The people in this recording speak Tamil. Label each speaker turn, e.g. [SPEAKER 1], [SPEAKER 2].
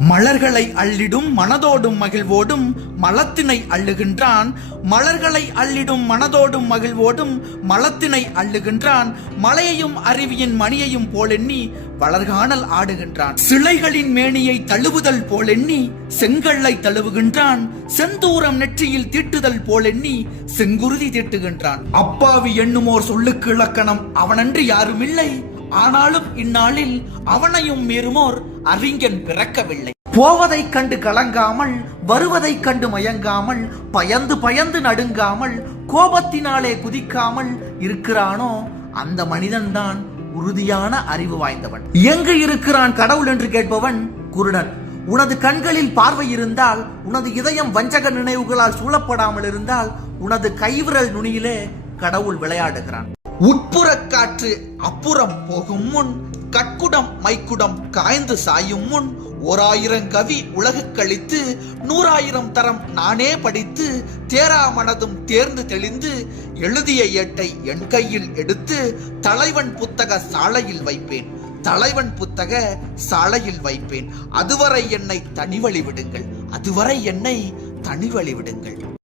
[SPEAKER 1] மலர்களை அள்ளிடும் மனதோடும் மகிழ்வோடும் மலத்தினை அள்ளுகின்றான். மலர்களை அள்ளிடும் மனதோடும் மகிழ்வோடும் மலத்தினை அள்ளுகின்றான். மலையையும் அருவியின் மணியையும் போலெண்ணி வளர்காணல் ஆடுகின்றான். சிலைகளின் மேனியை தழுவுதல் போலெண்ணி செங்கல்லை தழுவுகின்றான். செந்தூரம் நெற்றியில் தீட்டுதல் போலெண்ணி செங்குருதி தீட்டுகின்றான். அப்பாவி எண்ணுமோர் சொல்லுக்கு இலக்கணம் அவனன்று யாரும் இல்லை ஆனாலும் இந்நாளில் அவனையும் மீறுமோர் அறிஞன் பிறக்கவில்லை. போவதைக் கண்டு கலங்காமல் வருவதைக் கண்டு மயங்காமல் பயந்து பயந்து நடுங்காமல் கோபத்தினாலே குதிக்காமல் இருக்கிறானோ அந்த மனிதன்தான் உறுதியான அறிவு வாய்ந்தவன். எங்கு இருக்கிறான் கடவுள் என்று கேட்பவன் குருடன். உனது கண்களில் பார்வை இருந்தால் உனது இதயம் வஞ்சக நினைவுகளால் சூழப்படாமல் இருந்தால் உனது கைவிரல் நுனியிலே கடவுள் விளையாடுகிறான். உட்புறக் காற்று அப்புறம் போகும் முன் கட்குடம் மைக்குடம் காய்ந்து சாயும் முன் ஓராயிரம் கவி உலகு கழித்து நூறாயிரம் தரம் நானே படித்து தேரா மனதும் தேர்ந்து தெளிந்து எழுதிய ஏட்டை என் கையில் எடுத்து தலைவன் புத்தக சாலையில் வைப்பேன். தலைவன் புத்தக சாலையில் வைப்பேன். அதுவரை என்னை தனிவழி விடுங்கள். அதுவரை என்னை தனிவழி விடுங்கள்.